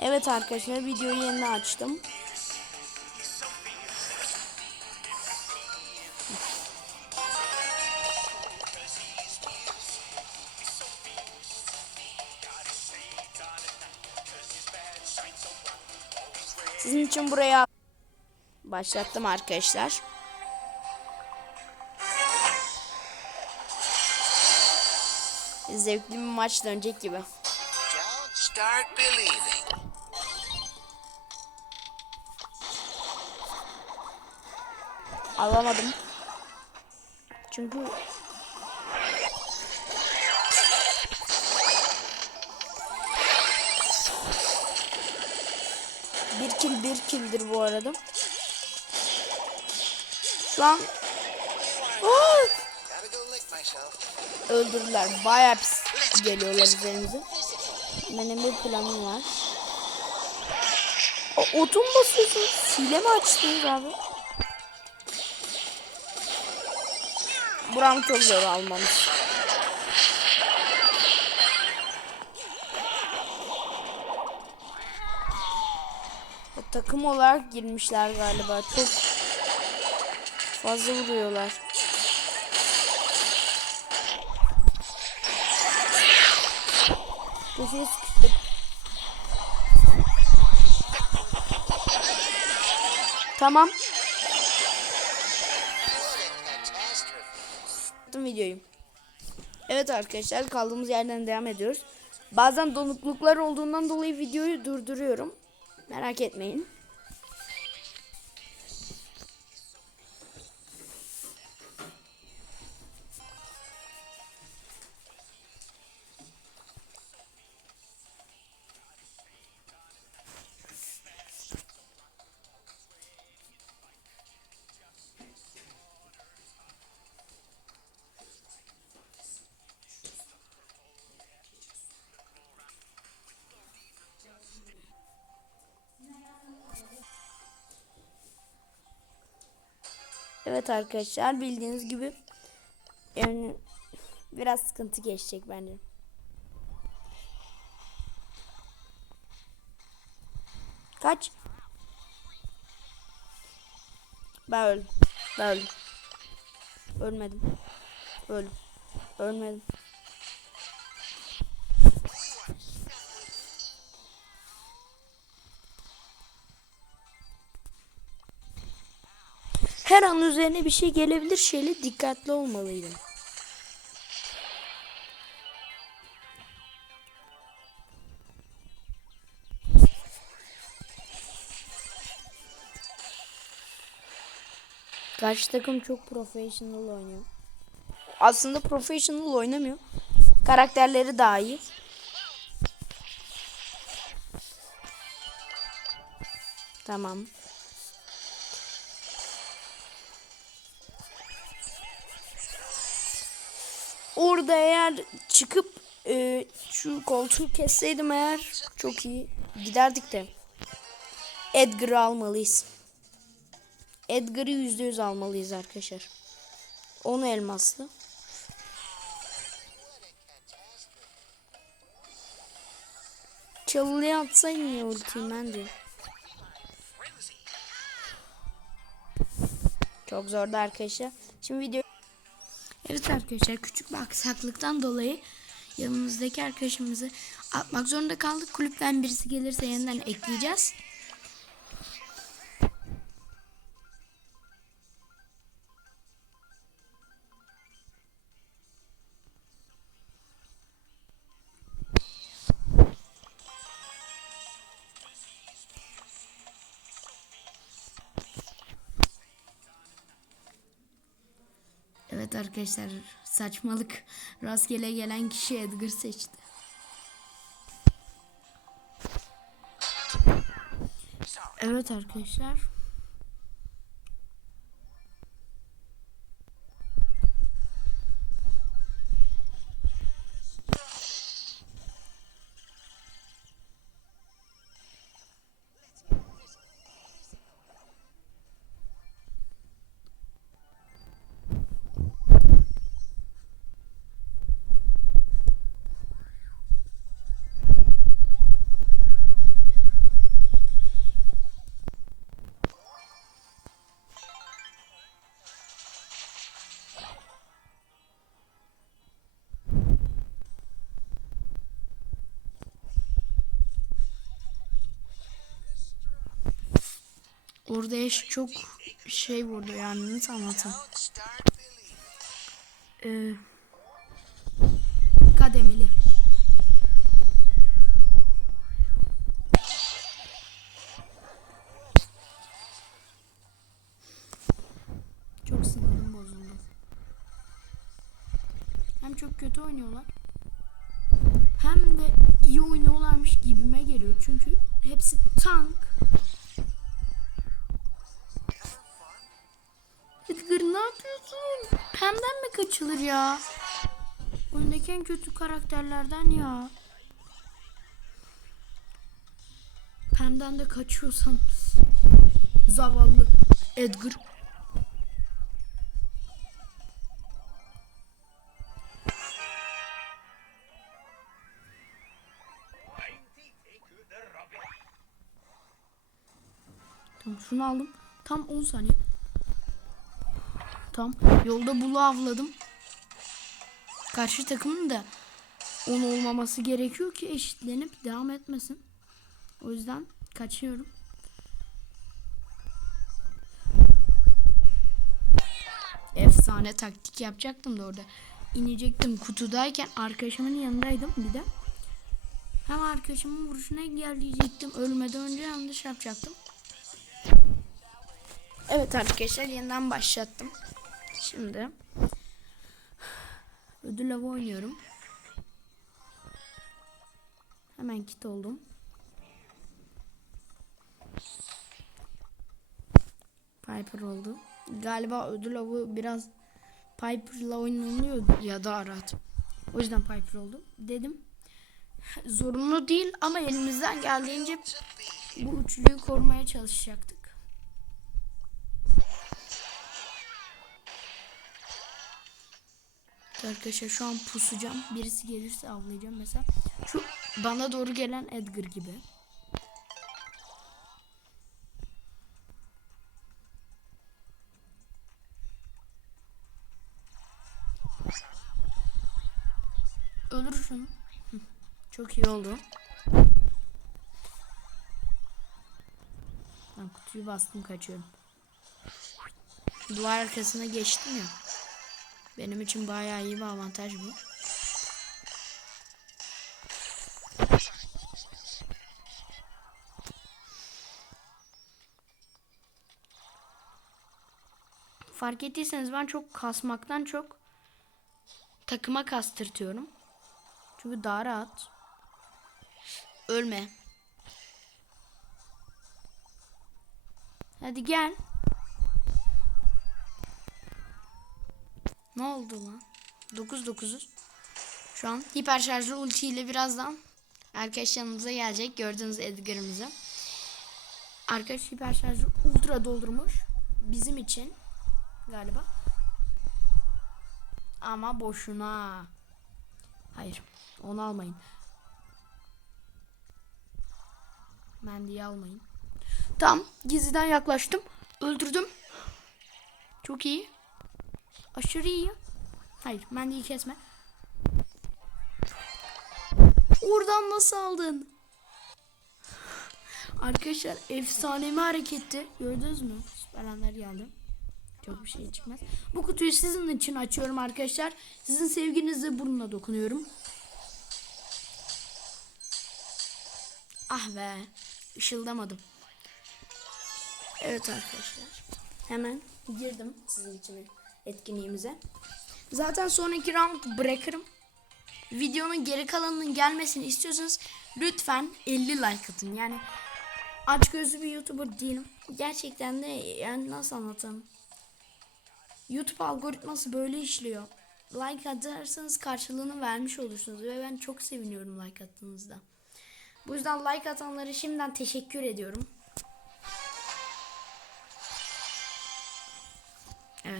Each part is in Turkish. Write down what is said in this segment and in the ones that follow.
Evet arkadaşlar videoyu yeni açtım. Sizin için buraya başlattım arkadaşlar. Zevkli bir maç dönecek gibi. Start believing. Alamadım. Çünkü bir kill bir killdir bu arada. Şu an öldürdüler. Bayağı pis geliyorlar üzerimize. Benim bir planım var. O, otum basıyorsun. Hile mi açtınız abi? Buram çok zor almamız. Takım olarak girmişler galiba. Çok fazla vuruyorlar. Köşeye sıkıştık. Tamam. Videoyu. Evet arkadaşlar kaldığımız yerden devam ediyoruz. Bazen donukluklar olduğundan dolayı videoyu durduruyorum. Merak etmeyin. Evet arkadaşlar bildiğiniz gibi yani biraz sıkıntı geçecek bence. Kaç? Ben öldüm. Ben öldüm. Ölmedim. Öldüm. Ölmedim. Her an üzerine bir şey gelebilir şeyle dikkatli olmalıydım. Karşı takım çok professional oynuyor. Aslında professional oynamıyor. Karakterleri daha iyi. Tamam. Orada eğer çıkıp e, şu koltuğu kesseydim eğer çok iyi giderdik de. Edgar'ı almalıyız. Edgar'ı yüzde yüz almalıyız arkadaşlar. Onu elmaslı. Çalılıya atsaydın ya ultiyi ben de. Çok zordu arkadaşlar. Şimdi video Evet arkadaşlar küçük bir aksaklıktan dolayı yanımızdaki arkadaşımızı atmak zorunda kaldık. Kulüpten birisi gelirse yeniden ekleyeceğiz. Arkadaşlar saçmalık rastgele gelen kişi Edgar seçti. Evet arkadaşlar. Orada eş çok şey vurdu yani nasıl anlatayım. Ee, kademeli. Çok sinirim bozuldu. Hem çok kötü oynuyorlar. Hem de iyi oynuyorlarmış gibime geliyor. Çünkü hepsi tank. Pem'den mi kaçılır ya? Oyundaki en kötü karakterlerden ya. Pem'den de kaçıyorsan zavallı Edgar. Tamam şunu aldım. Tam 10 saniye. Tam yolda bulu avladım. Karşı takımın da 10 olmaması gerekiyor ki eşitlenip devam etmesin. O yüzden kaçıyorum. Efsane taktik yapacaktım da orada. İnecektim kutudayken arkadaşımın yanındaydım bir de. Hem arkadaşımın vuruşuna engelleyecektim. Ölmeden önce yanlış yapacaktım. Evet arkadaşlar yeniden başlattım. Şimdi ödül avı oynuyorum. Hemen kit oldum. Piper oldu. Galiba ödül avı biraz Piper'la oynanıyor ya da Arat. O yüzden Piper oldu. Dedim. Zorunlu değil ama elimizden geldiğince bu üçlüyü korumaya çalışacaktık. Arkadaşlar şu an pusacağım. Birisi gelirse avlayacağım mesela. Şu bana doğru gelen Edgar gibi. Öldürürsün. Hı, Çok iyi oldu. Ben kutuyu bastım kaçıyorum. Duvar arkasına geçtim ya. Benim için bayağı iyi bir avantaj bu. Fark ettiyseniz ben çok kasmaktan çok takıma kastırtıyorum. Çünkü daha rahat. Ölme. Hadi gel. Ne oldu lan? 9 9'uz. Şu an hiper şarjlı ulti ile birazdan arkadaş yanımıza gelecek. Gördüğünüz Edgar'ımızı. Arkadaş hiper şarjlı ultra doldurmuş. Bizim için galiba. Ama boşuna. Hayır. Onu almayın. Mendiyi almayın. Tam gizliden yaklaştım. Öldürdüm. Çok iyi. Aşırı iyi. Hayır mendiyi kesme. Oradan nasıl aldın? Arkadaşlar efsanemi hareketti. Gördünüz mü? Süperenler geldi. Çok bir şey çıkmaz. Bu kutuyu sizin için açıyorum arkadaşlar. Sizin sevginizle burnuna dokunuyorum. Ah be. Işıldamadım. Evet arkadaşlar. Hemen girdim sizin için etkinliğimize. Zaten sonraki round bırakırım. Videonun geri kalanının gelmesini istiyorsanız lütfen 50 like atın. Yani aç gözlü bir YouTuber değilim. Gerçekten de yani nasıl anlatayım? YouTube algoritması böyle işliyor. Like atarsanız karşılığını vermiş olursunuz ve ben çok seviniyorum like attığınızda. Bu yüzden like atanlara şimdiden teşekkür ediyorum.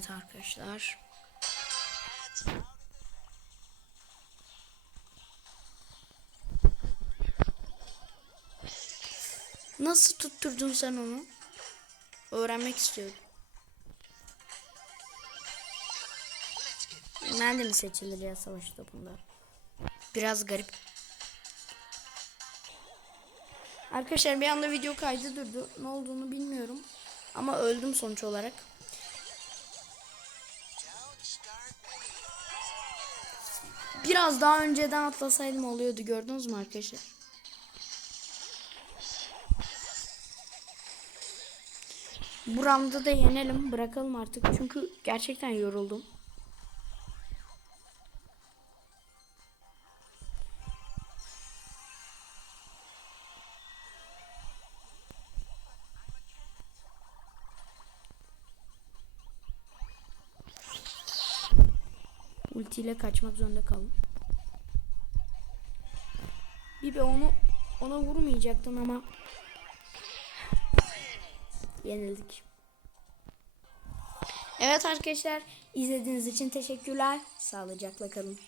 Evet arkadaşlar. Nasıl tutturdun sen onu? Öğrenmek istiyorum. Nerede mi seçilir ya savaş topunda? Biraz garip. Arkadaşlar bir anda video kaydı durdu. Ne olduğunu bilmiyorum. Ama öldüm sonuç olarak. Biraz daha önceden atlasaydım oluyordu gördünüz mü arkadaşlar? Bu da yenelim bırakalım artık çünkü gerçekten yoruldum. Ultiyle kaçmak zorunda kaldım. Bibi onu ona vurmayacaktın ama yenildik. Evet arkadaşlar izlediğiniz için teşekkürler. Sağlıcakla kalın.